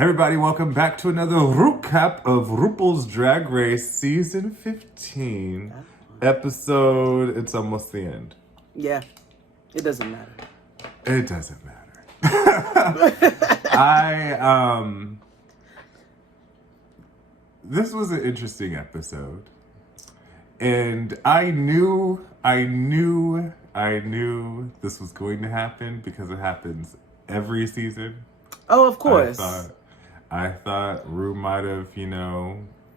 Everybody, welcome back to another recap of RuPaul's Drag Race Season 15 episode. It's almost the end. Yeah, it doesn't matter. It doesn't matter. This was an interesting episode. And I knew this was going to happen because it happens every season. Oh, of course. I thought Ru might have,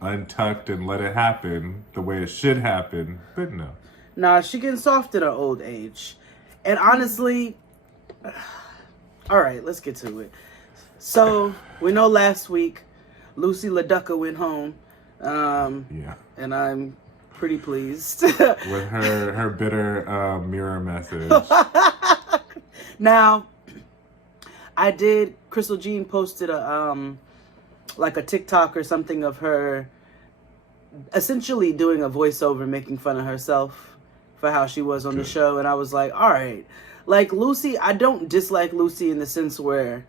untucked and let it happen the way it should happen, but no. Nah, she getting soft in her old age. And honestly, all right, let's get to it. So, we know last week, Lucy LaDucka went home. Yeah. And I'm pretty pleased. With her bitter mirror message. Now, Crystal Jean posted a TikTok or something of her essentially doing a voiceover making fun of herself for how she was on the show. And I was like, all right. Like, Lucy, I don't dislike Lucy in the sense where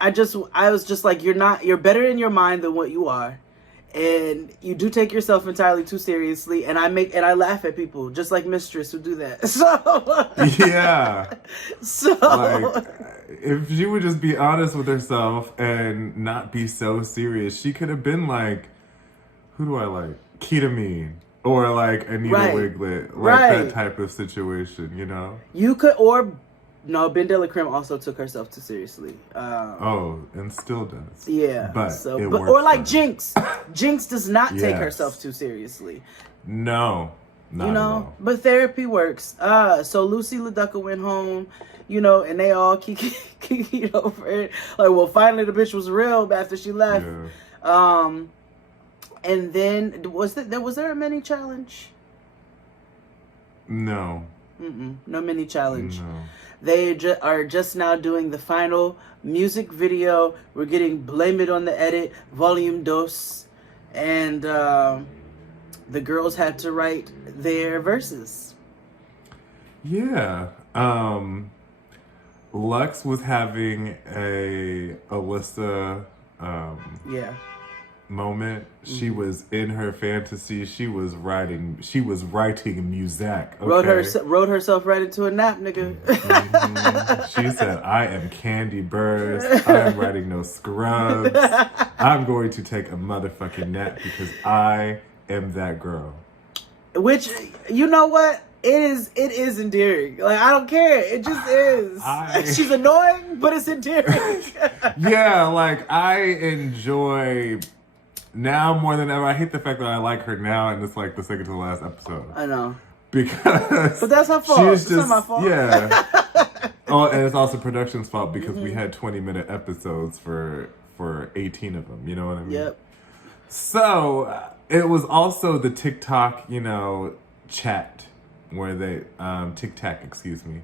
I was just like, you're better in your mind than what you are. And you do take yourself entirely too seriously. And I laugh at people just like Mistress who do that. So yeah. So like, if she would just be honest with herself and not be so serious, she could have been like, who do I like? Ketamine. Or like Anita Wiglet. Like that type of situation, You could, no, Ben De La Creme also took herself too seriously. And still does. Yeah. But or like Jinx. Jinx does not take herself too seriously. No. Not at all. But therapy works. So Lucy LaDucka went home, and they all kikied over it. Like, well, finally the bitch was real after she left. Yeah. And then was there a mini challenge? No. No mini challenge. No. They are just now doing the final music video. We're getting Blame It on the Edit, Volume Dos. And the girls had to write their verses. Yeah. Lux was having a Alyssa moment. She was in her fantasy. She was writing music. Okay? Wrote herself right into a nap, nigga. She said, I am Candy Burst. I am writing no scrubs. I'm going to take a motherfucking nap because I am that girl. Which, you know what? It is endearing. Like, I don't care. It just is. She's annoying, but it's endearing. Yeah, like, I enjoy... Now more than ever, I hate the fact that I like her now, and it's like the second to the last episode. I know. Because... But that's her fault. It's not my fault. Yeah. Oh, and it's also production's fault because we had 20-minute episodes for 18 of them. You know what I mean? Yep. So, it was also the TikTok, chat where they... TikTok, excuse me.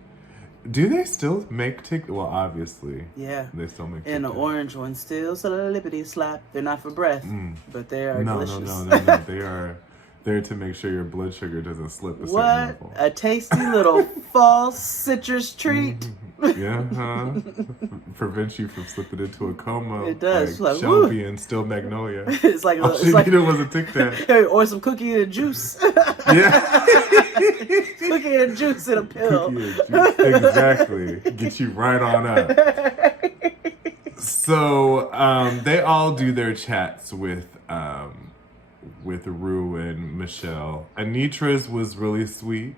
Do they still make TikTok? Well, obviously. Yeah. They still make TikTok. And the orange one still lippity slap. They're not for breath, but they are delicious. No. They are there to make sure your blood sugar doesn't slip a certain level. A tasty little fall citrus treat. Yeah, prevents you from slipping into a coma. It does. Like Shelby and Still Magnolia. It's like all she needed was a Tic Tac. Or some cookie and juice. Yeah. Cookie and juice in a pill. Cookie and juice. Exactly. Get you right on up. So they all do their chats with Ru and Michelle. Anitra's was really sweet,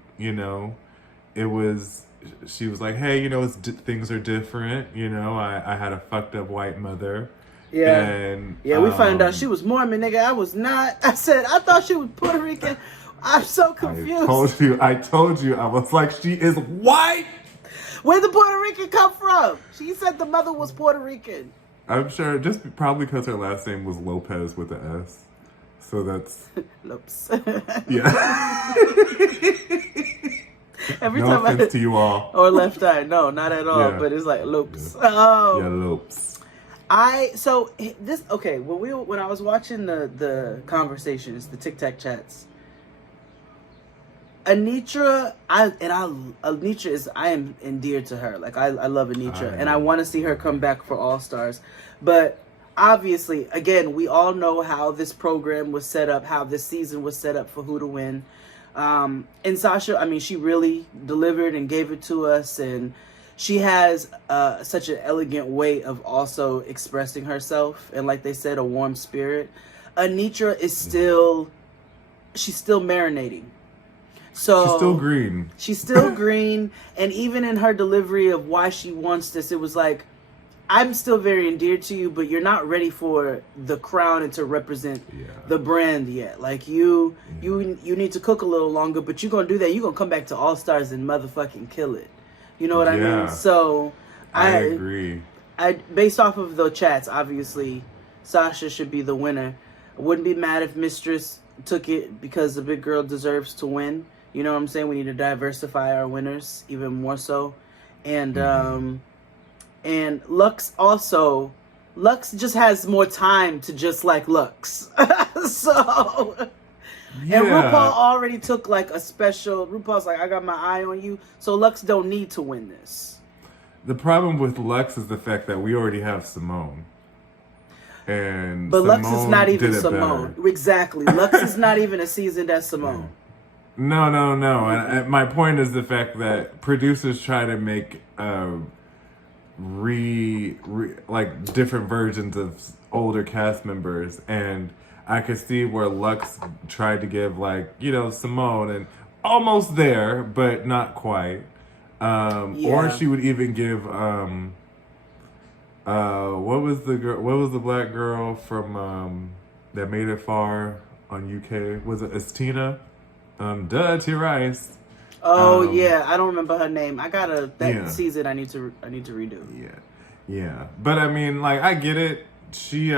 She was like, hey, things are different. I had a fucked up white mother. Yeah. And we found out she was Mormon, nigga. I was not. I said, I thought she was Puerto Rican. I'm so confused. I told you. I was like, she is white. Where did the Puerto Rican come from? She said the mother was Puerto Rican. I'm sure, just probably because her last name was Lopez with an S. So that's... Lopes. Yeah. Every no time offense to you all. Or left eye. No, not at all. Yeah. But it's like Lopes. Yeah. Oh. Yeah, Lopes. When I was watching the conversations, the TikTok chats, Anitra, I am endeared to her. Like I love Anitra, and I want to see her come back for All Stars. But obviously, again, we all know how this program was set up, how this season was set up for who to win. And Sasha, I mean, she really delivered and gave it to us, and she has such an elegant way of also expressing herself, and like they said, a warm spirit. Anitra is she's still marinating. So she's still green. She's still green, and even in her delivery of why she wants this, it was like, I'm still very endeared to you, but you're not ready for the crown and to represent the brand yet. Like you need to cook a little longer, but you're gonna do that. You're gonna come back to All Stars and motherfucking kill it. You know what I mean? So I agree. Based off of the chats, obviously, Sasha should be the winner. I wouldn't be mad if Mistress took it because the big girl deserves to win. You know what I'm saying? We need to diversify our winners even more so. And and Lux also, Lux just has more time to just like Lux. So, and RuPaul already took like a special, RuPaul's like, I got my eye on you. So Lux don't need to win this. The problem with Lux is the fact that we already have Simone. And but Simone Lux is not even Simone. Better. Exactly. Lux is not even as seasoned as Simone. No. And my point is the fact that producers try to make like different versions of older cast members, and I could see where Lux tried to give like, you know, Simone and almost there, but not quite. Or she would even give what was the black girl from that made it far on UK? Was it Estina? T-Rice. Oh yeah, I don't remember her name. I gotta season. I need to redo. Yeah. But I mean, like, I get it. She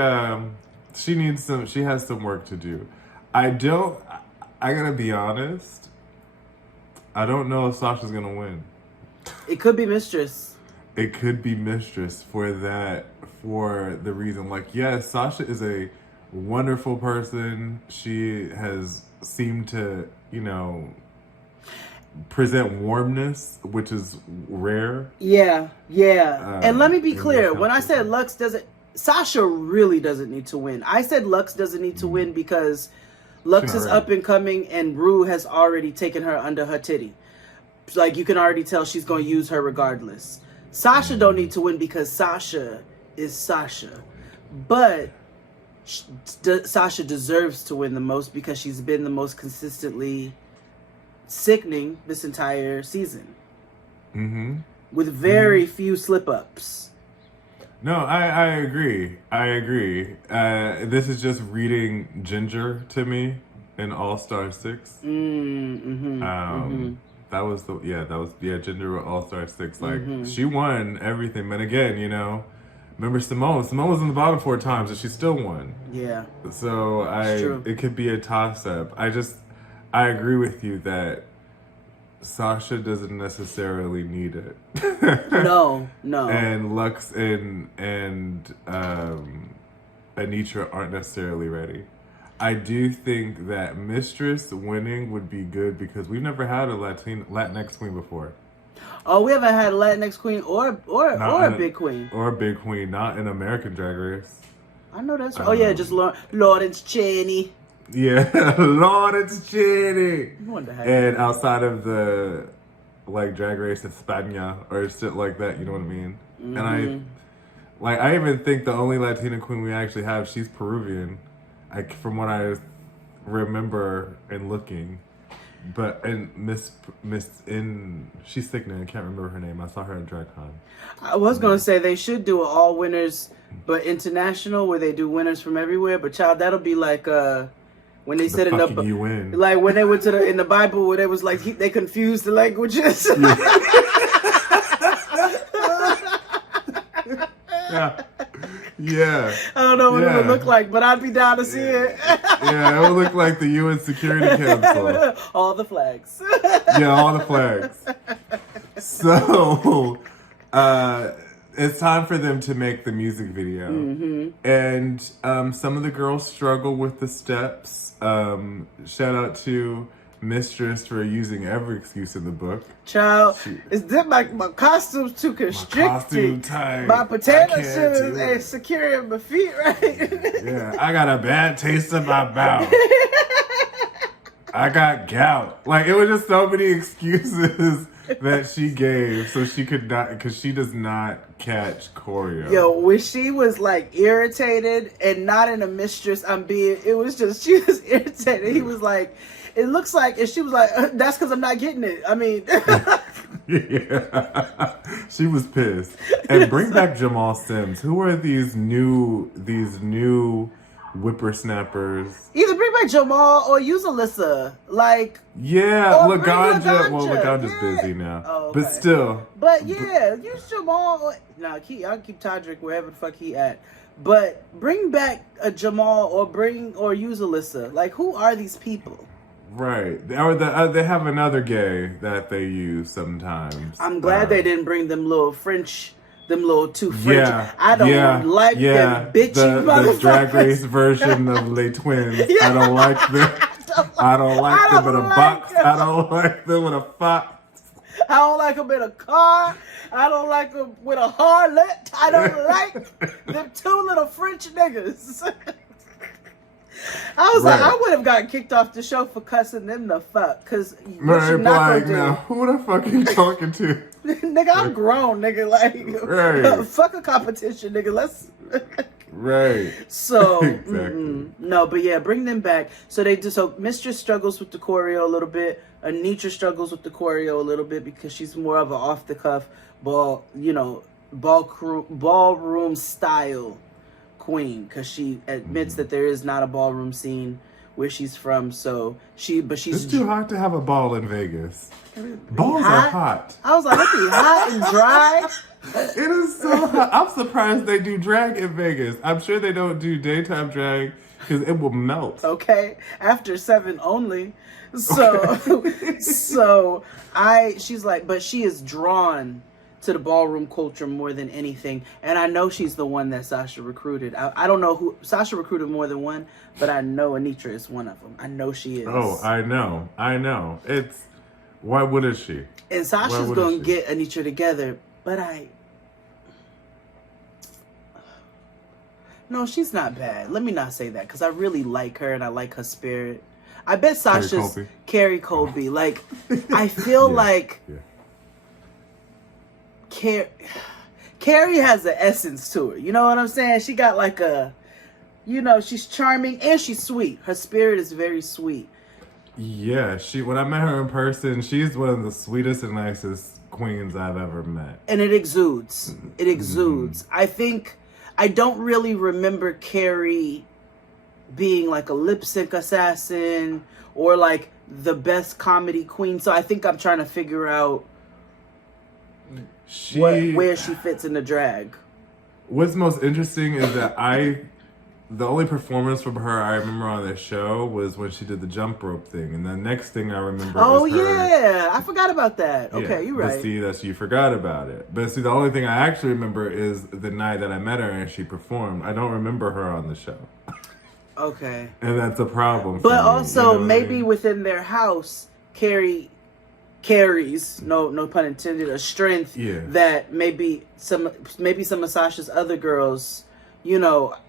needs some. She has some work to do. I gotta be honest. I don't know if Sasha's gonna win. It could be Mistress. It could be Mistress for the reason. Like, yes, Sasha is a wonderful person. She has seemed to, you know, present warmness, which is rare. Yeah. And let me be clear. When I said Lux doesn't, Sasha really doesn't need to win. I said Lux doesn't need to win because Lux is up and coming, and Rue has already taken her under her titty. Like, you can already tell she's going to use her regardless. Sasha don't need to win because Sasha is Sasha. But Sasha deserves to win the most because she's been the most consistently sickening this entire season. With very few slip-ups. No, I agree. This is just reading Ginger to me in All-Star 6. That was Ginger All-Star 6. Like, she won everything. But again, you know, remember Simone? Simone was in the bottom 4 times and she still won. Yeah. So it could be a toss-up. I agree with you that Sasha doesn't necessarily need it. No. And Lux and Anitra aren't necessarily ready. I do think that Mistress winning would be good because we've never had a Latinx queen before. Oh, we haven't had a Latinx queen or a big queen. Or a big queen, not in American Drag Race. I know that's right. Oh yeah, just Lawrence Cheney. Yeah, Lawrence Cheney. And outside of the like Drag Race España or shit like that, you know what I mean? And I even think the only Latina queen we actually have, she's Peruvian. From what I remember and looking. But she's sickening. I can't remember her name. I saw her at DragCon. I was gonna say they should do an all winners, but international where they do winners from everywhere. But child, that'll be like when they set it up, like when they went to in the Bible where they was like they confused the languages. Yeah. I don't know what it would look like, but I'd be down to see it. Yeah, it would look like the UN Security Council. All the flags. Yeah, all the flags. So, it's time for them to make the music video. And some of the girls struggle with the steps. Shout out to mistress for using every excuse in the book. Child, is that my costume's too constricted? My costume tight. My potato shoes ain't securing my feet right. Yeah, I got a bad taste in my mouth. I got gout. Like, it was just so many excuses that she gave so she could not, because she does not catch choreo. Yo, when she was like irritated and not in a mistress, it was just, she was irritated. He was like, it looks like, and she was like, that's because I'm not getting it. I mean. Yeah. She was pissed. And bring back Jamal Sims. Who are these new whippersnappers? Either bring back Jamal or use Alyssa. Like, yeah, Laganja. Well, Laganja's busy now. Oh, okay. But still. But yeah, use Jamal. I'll keep Todrick wherever the fuck he at. But bring back a Jamal or use Alyssa. Like, who are these people? Right. Or they have another gay that they use sometimes. I'm glad they didn't bring them little two French. Yeah, I don't like them bitchy motherfuckers. The Drag Race version of Les Twins. Yeah. I don't like them. I don't like them in a box. I don't like them in a fox. I don't like them in a car. I don't like them with a harlot. I don't like them two little French niggas. I was like, I would have gotten kicked off the show for cussing them the fuck. Because you're not gonna do. Now, who the fuck are you talking to? Nigga, I'm grown, nigga. Like, fuck a competition, nigga. Let's. Right. So, exactly. No, but yeah, bring them back. So Mistress struggles with the choreo a little bit. Anitra struggles with the choreo a little bit because she's more of an off the cuff ballroom style queen, because she admits that there is not a ballroom scene where she's from. So it's too hot to have a ball in Vegas. Balls are hot. I was like, it'd be hot and dry. It is so hot. I'm surprised they do drag in Vegas. I'm sure they don't do daytime drag because it will melt. Okay, after 7 only. So, she's like, but she is drawn to the ballroom culture more than anything, and I know she's the one that Sasha recruited. I don't know who Sasha recruited, more than one, but I know Anitra is one of them. I know she is. Oh, I know. It's, why wouldn't she? And Sasha's gonna get Anitra together, but no, she's not bad. Let me not say that, because I really like her and I like her spirit. I bet Sasha's Carrie Colby. Like, I feel like. Yeah. Carrie has an essence to her. You know what I'm saying? She got like she's charming and she's sweet. Her spirit is very sweet. Yeah, when I met her in person, she's one of the sweetest and nicest queens I've ever met. And it exudes. It exudes. I don't really remember Carrie being like a lip sync assassin or like the best comedy queen. So I think I'm trying to figure out where she fits in the drag. What's most interesting is that the only performance from her I remember on this show was when she did the jump rope thing, and the next thing I remember was her. Yeah, I forgot about that. Yeah, okay, you're right. See, that you forgot about it. But see, the only thing I actually remember is the night that I met her and she performed. I don't remember her on the show. Okay. And that's a problem for But me, also, maybe within their house, Carrie carries, no pun intended, a strength that maybe some of Sasha's other girls,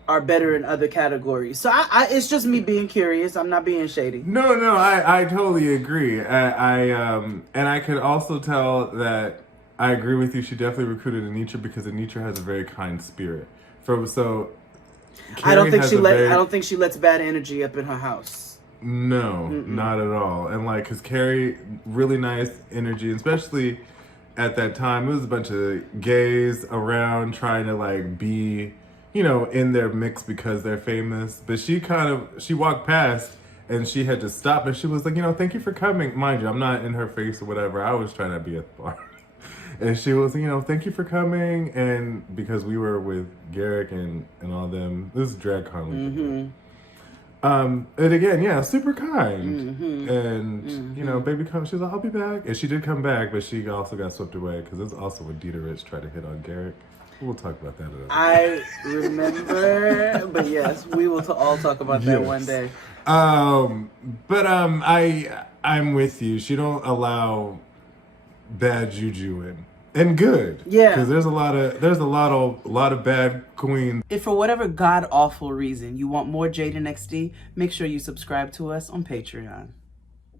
are better in other categories. So I it's just me being curious. I'm not being shady. No, I totally agree. And I could also tell that I agree with you. She definitely recruited Anitra because Anitra has a very kind spirit. I don't think she lets bad energy up in her house. No, not at all. And because Carrie, really nice energy, especially at that time. It was a bunch of gays around trying to be, in their mix because they're famous. But she walked past and she had to stop and she was like, thank you for coming. Mind you, I'm not in her face or whatever. I was trying to be at the bar. And she was, thank you for coming. And because we were with Garrick and all them, this is drag con. And again, super kind. And, baby come, she was like, I'll be back. And she did come back, but she also got swept away because this is also when Dita Rich tried to hit on Garrick. We'll talk about that another day. I remember, but yes, we will all talk about that one day. I'm with you. She don't allow bad juju in. And good. Yeah. Because there's a lot of bad queens. If for whatever god awful reason you want more Jade and XD, make sure you subscribe to us on Patreon.